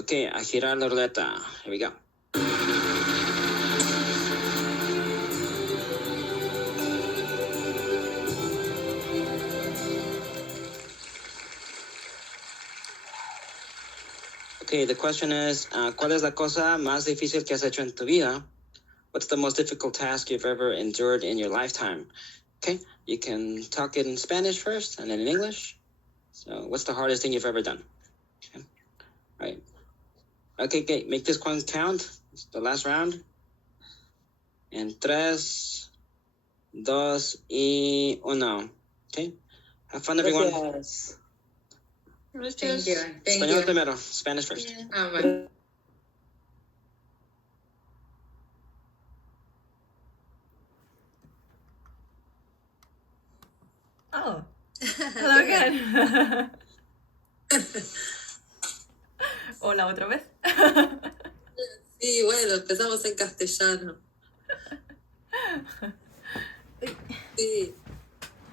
Okay, a girar la ruleta. Here we go. Okay, the question is, ¿cuál es la cosa más difícil que has hecho en tu vida? What's the most difficult task you've ever endured in your lifetime? Okay, you can talk it in Spanish first and then in English. So, what's the hardest thing you've ever done? Okay, all right. Okay, make this one count. It's the last round. En 3, 2, y 1. Okay, have fun, everyone. Gracias. Thank you. Español primero, Spanish first. Ah, bueno. Oh, hello again. Hola otra vez. Sí, bueno, empezamos en castellano. Sí.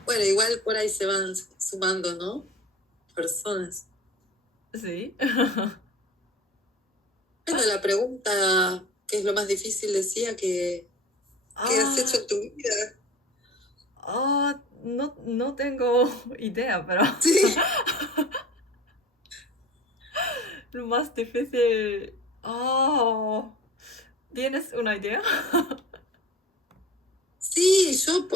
Bueno, igual por ahí se van sumando, ¿no? Personas. Sí. Bueno, la pregunta, ¿qué es lo más difícil? Decía que ¿qué has hecho en tu vida? No tengo idea, pero Sí. lo más difícil. ¿Tienes una idea? Sí, yo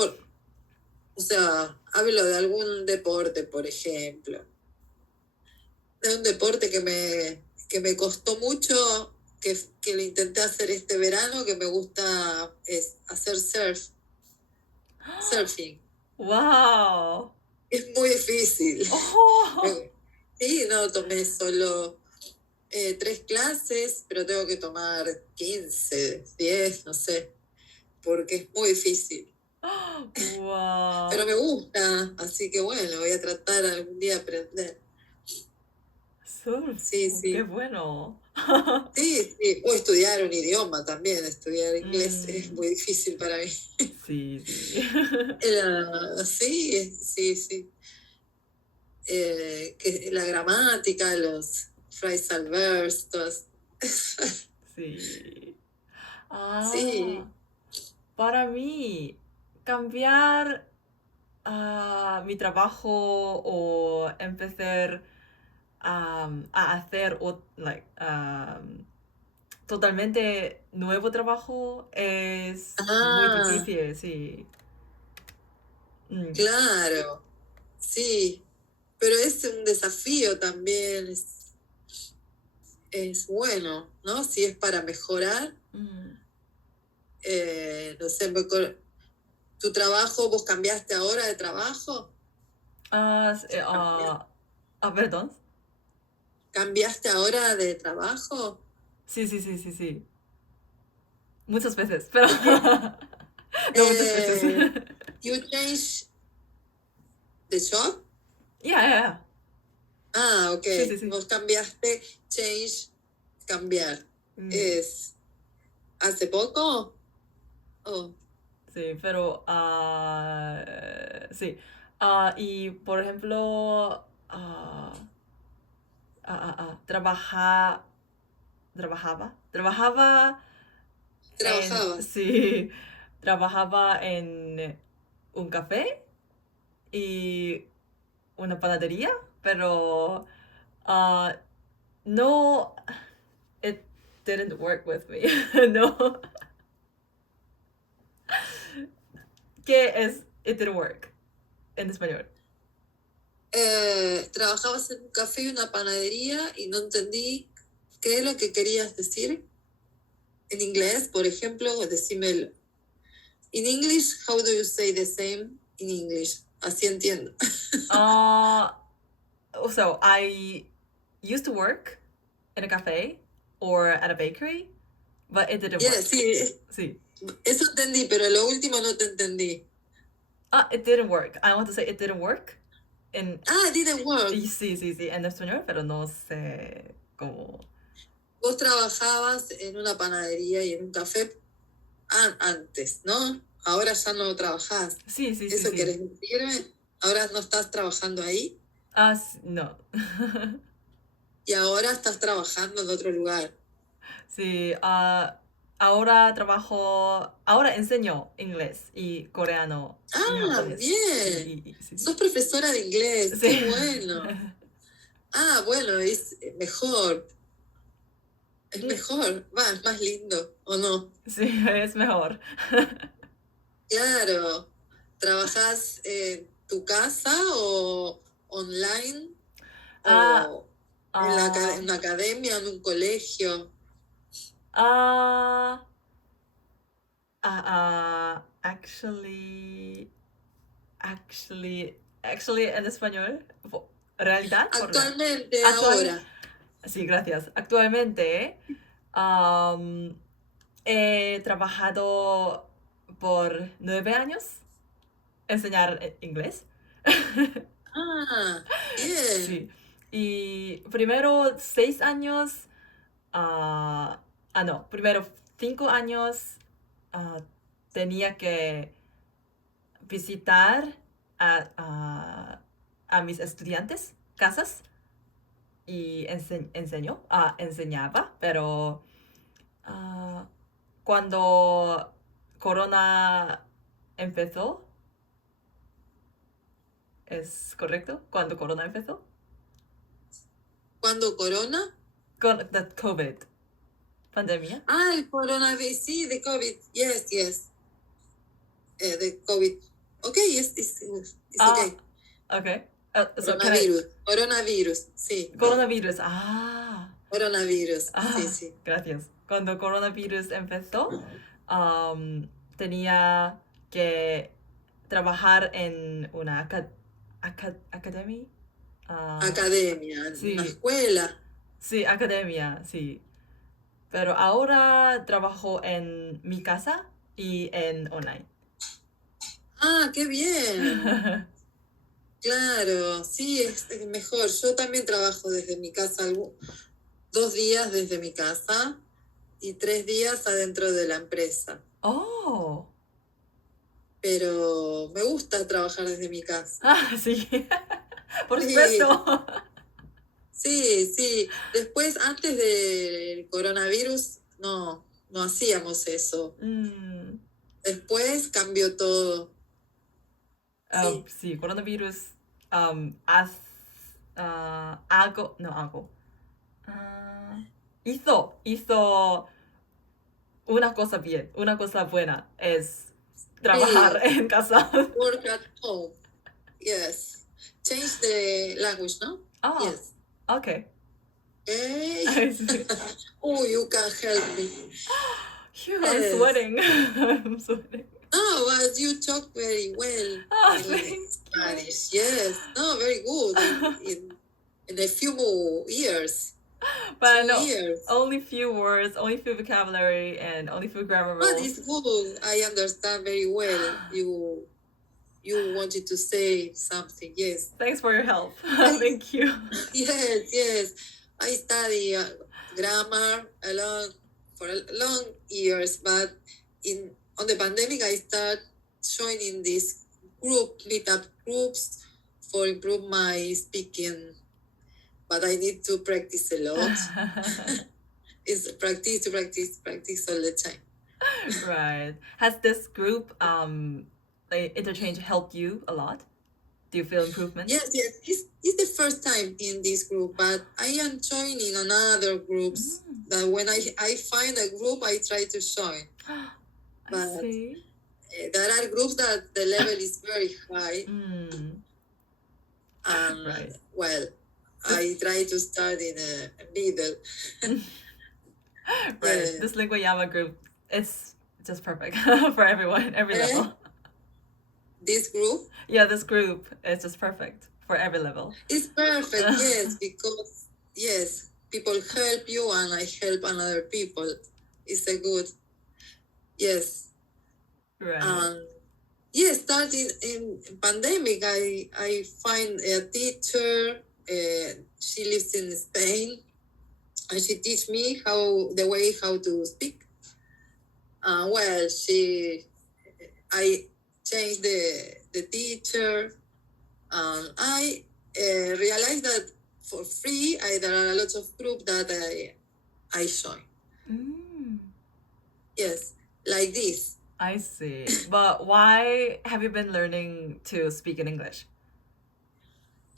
o sea, hablo de algún deporte, por ejemplo. De un deporte que me costó mucho, que lo intenté hacer este verano, que me gusta es hacer surfing. ¡Wow! Es muy difícil. Oh. Sí, no, tomé solo 3 clases, pero tengo que tomar 15, 10, no sé, porque es muy difícil. Wow. Pero me gusta, así que bueno, voy a tratar algún día de aprender. Surf. Sí, sí. Qué bueno. Sí, sí. O estudiar un idioma también, estudiar inglés es muy difícil para mí. Sí, sí. Sí. Que la gramática, los phrasal verbs, todas. Sí. Sí. Para mí, cambiar mi trabajo o empezar a hacer totalmente nuevo trabajo es muy difícil, sí. Claro, sí, pero es un desafío también, es bueno, ¿no? Si es para mejorar, no sé, ¿tu trabajo, vos cambiaste ahora de trabajo? Perdón. ¿Cambiaste ahora de trabajo? Sí. Muchas veces, pero no muchas veces. You change the job? Yeah. Ok. Sí. Vos cambiaste, change, cambiar. ¿Es hace poco? Oh. Sí, pero sí. Y por ejemplo, sí, trabajaba en un café y una panadería, pero No, it didn't work with me. No. ¿Qué es it didn't work en español? Trabajabas en un café y una panadería y no entendí qué es lo que querías decir. En inglés, por ejemplo, decímelo. In English, how do you say the same in English? Así entiendo. So I used to work in a cafe or at a bakery, but it didn't work. Sí, eso entendí, pero lo último no te entendí. It didn't work. I want to say it didn't work. It didn't work. Sí, en español, pero no sé cómo. Vos trabajabas en una panadería y en un café antes, ¿no? Ahora ya no trabajás. Sí. ¿Eso querés decirme? ¿Ahora no estás trabajando ahí? No. Y ahora estás trabajando en otro lugar. Sí, ahora enseño inglés y coreano. Y japonés. Bien. Sos profesora de inglés, sí. Qué bueno. Bueno, es mejor. Es mejor, es más lindo, ¿o no? Sí, es mejor. Claro. ¿Trabajas en tu casa o online? ¿O en una academia, en un colegio? Actually, en español, realidad. Actualmente, ahora. Sí, gracias. Actualmente he trabajado por 9 años enseñar inglés. Bien. Sí. Y primero 6 años, primero 5 años tenía que visitar a mis estudiantes, casas, y enseñaba, pero cuando Corona empezó, ¿es correcto? ¿Cuándo Corona empezó? ¿Cuándo Corona? The COVID. ¿Pandemia? El coronavirus, sí, the COVID. Yes. The COVID. Okay, it's okay. Okay. Coronavirus, sí. Coronavirus, Coronavirus, sí. Gracias. Cuando coronavirus empezó, tenía que trabajar en una academia. Academia, sí. una escuela. Sí, academia, sí. Pero ahora trabajo en mi casa y en online. Qué bien. Claro, sí, es mejor. Yo también trabajo desde mi casa, 2 días desde mi casa y 3 días adentro de la empresa. Pero me gusta trabajar desde mi casa. Sí. Por supuesto. Sí. Después, antes del coronavirus, no hacíamos eso. Después cambió todo. Sí, coronavirus hizo una cosa bien, una cosa buena es trabajar en casa. Work at home. Yes. Change the language, no? Yes. Okay. You can help me. I'm sweating. I'm sweating. But you talk very well in Spanish. Yes. Very good. In a few more years. But only few words, only few vocabulary, and only few grammar rules. But it's good. I understand very well. You wanted to say something. Yes. Thanks for your help. Thank you. Yes. I study grammar for long years, but on the pandemic, I start joining these meetup groups for improve my speaking. But I need to practice a lot. It's practice all the time. Right. Has this group, interchange helped you a lot? Do you feel improvement? Yes. It's the first time in this group, but I am joining another groups. That when I find a group, I try to join. I see. There are groups that the level is very high. Right. Well, I try to start in a middle. Right. This Lingua Llama group, it's just perfect for everyone, every level. This group? Yeah, this group is just perfect for every level. It's perfect, yes, because yes, people help you and I help another people. It's a good, yes. Right. Yes, starting in pandemic, I find a teacher. She lives in Spain, and she teach me how to speak. Well, I changed the teacher. I realized that for free, there are a lot of groups that I join. Yes, like this. I see. But why have you been learning to speak in English?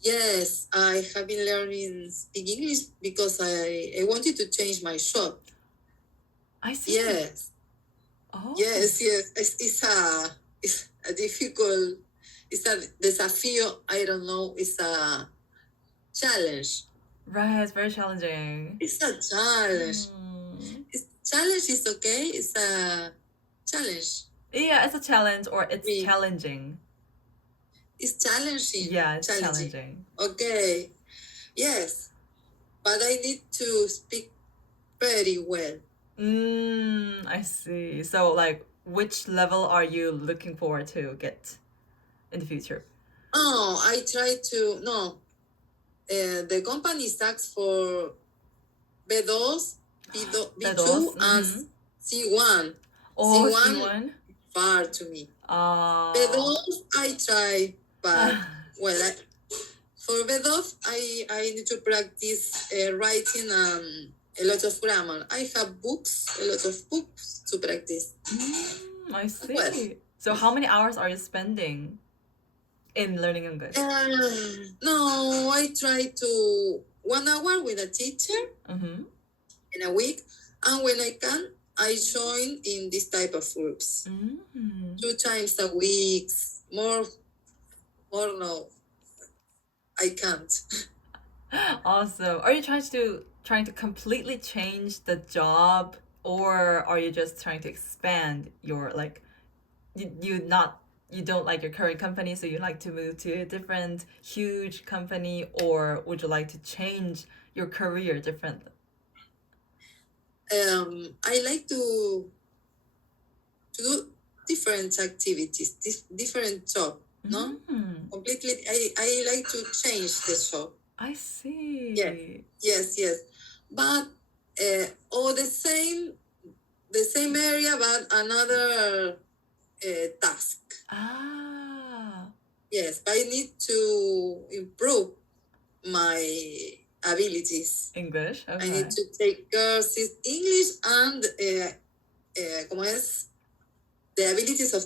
Yes, I have been learning speak English because I wanted to change my job. I see. Yes. Oh. Yes. It's a difficult, it's a desafío. I don't know. It's a challenge. Right, it's very challenging. It's a challenge. Challenge is okay. It's a challenge. Yeah, it's a challenge or it's challenging. It's challenging. Yeah, it's challenging. Okay. Yes. But I need to speak very well. I see. So like, which level are you looking forward to get in the future? Oh, I try to, no. The company asks for B2, B2 and C1. Oh, C1 far to me. B2 I try, but well, for B2 I need to practice writing a lot of grammar. I have a lot of books to practice. I see. Well, so how many hours are you spending in learning English? No, I try to 1 hour with a teacher in a week, and when I can, I join in this type of groups 2 times a week. More no, I can't. Awesome. Are you trying to completely change the job, or are you just trying to expand your like you don't like your current company, so you'd like to move to a different huge company, or would you like to change your career differently? I like to do different activities, different job, no? Completely, I like to change the job. I see. Yes. But or the same area, but another task. Yes, I need to improve my abilities. English. Okay. I need to take courses English and ¿cómo es? The abilities of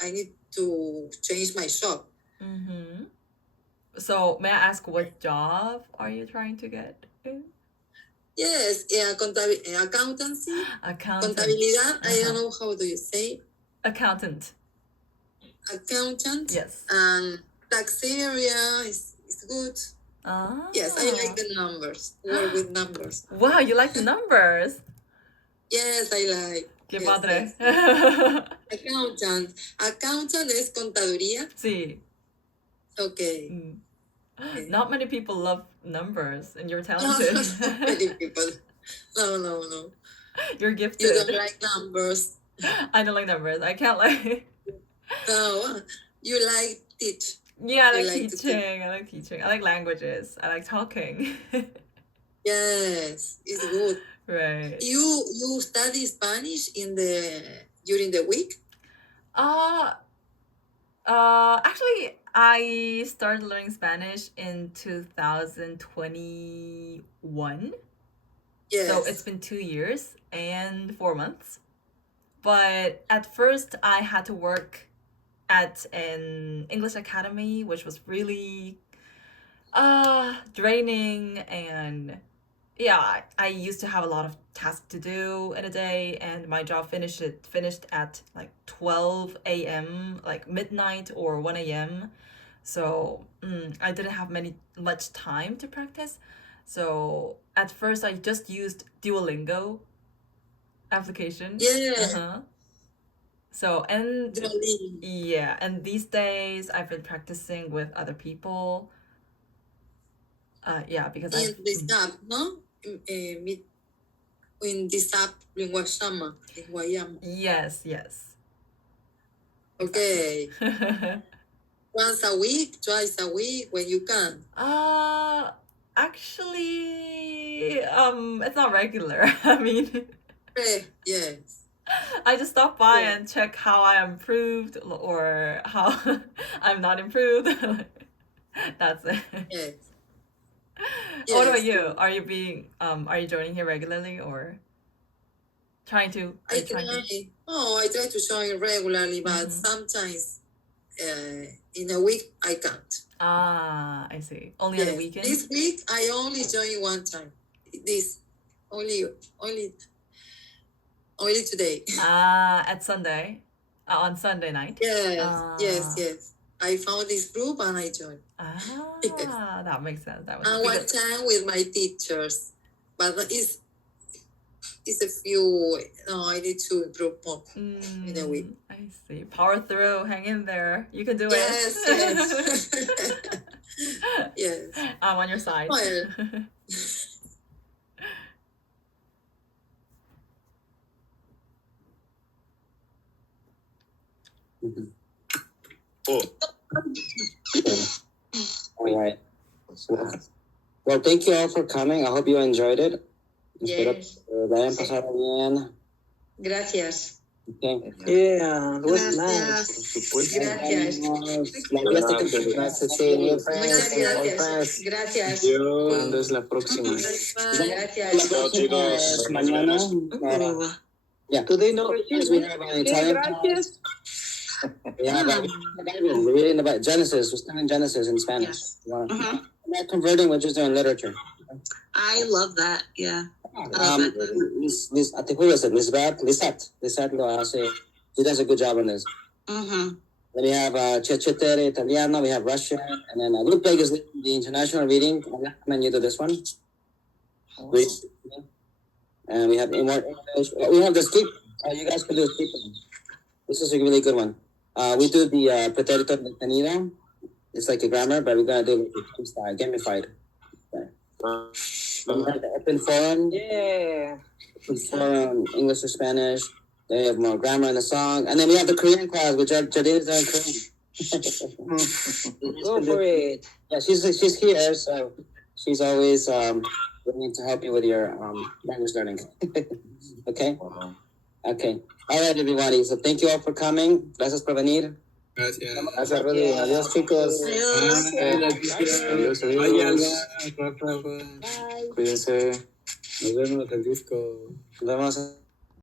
I need to change my job. So may I ask what job are you trying to get in? Yes, accountancy. Contabilidad. I don't know how do you say. Accountant. Yes. And tax area is good. Yes, I like the numbers. Work with numbers. Wow, you like numbers? Yes, I like. Qué padre. Accountant es contaduría. Sí. Okay. Not many people love numbers, and you're talented. Not many people. No. You're gifted. You don't like numbers. I don't like numbers. I can't like. No, you like teach. Yeah, I like teaching. I like teaching. I like languages. I like talking. Yes, it's good. Right. You study Spanish during the week? Actually, I started learning Spanish in 2021. Yes. So it's been 2 years and 4 months. But at first, I had to work at an English academy, which was really draining, and yeah, I used to have a lot of tasks to do in a day, and my job finished at like 12 a.m., like midnight or 1 a.m. So I didn't have much time to practice. So at first I just used Duolingo application. Yeah. So and Duolingo. yeah, and these days I've been practicing with other people. Yeah, because In this app, no? In this app, Lingua Llama. Yes. Okay. Once a week, twice a week, when you can. Actually, it's not regular. I mean, yes. I just stop by and check how I improved or how I'm not improved. That's it. Yes. What about you? Are you joining here regularly or trying to? I try to join regularly, but sometimes in a week I can't. I see. Only on the weekend? This week I only joined one time. This only today. At Sunday, on Sunday night. Yes. I found this group and I joined. That makes sense. That was and one time with my teachers, but it's a few. No, I need to improve more in a week. I see. Power through. Hang in there. You can do it. Yes. Yes. I'm on your side. Well. Cool. All right. Well, thank you all for coming. I hope you enjoyed it. Yes. Pasado bien. Gracias. Okay. Yeah, it was nice. Gracias. Gracias. ¿Cuándo es la próxima? Gracias. Chao, chicos. Mañana. Yeah. Do they know? We have an Italian class. We have we're reading about Genesis. We're studying Genesis in Spanish. Yes. We're not converting, we're just doing literature. I love that. Yeah. I love that. I think who is it? Lisette lo hace. She does a good job on this. Then we have Cetere Italiano, we have Russian, and then Ludwig is the international reading. I recommend you do this one. And we have more English. We have the sleep. You guys can do the sleep. This is a really good one. We do the pretérito detenido. It's like a grammar, but we're gonna do it style, gamified. Okay. Then we have the open forum. Yeah. Open forum, English or Spanish. Then we have more grammar in the song, and then we have the Korean class, which Jadine is doing Korean. Go for it. Yeah, she's here, so she's always willing to help you with your language learning. Okay. Okay. All right, everybody. So thank you all for coming. Gracias por venir. Gracias. Gracias, Rudy. Adiós, chicos. Adiós, adiós. Cuídense. Nos vemos el disco. Nos vemos.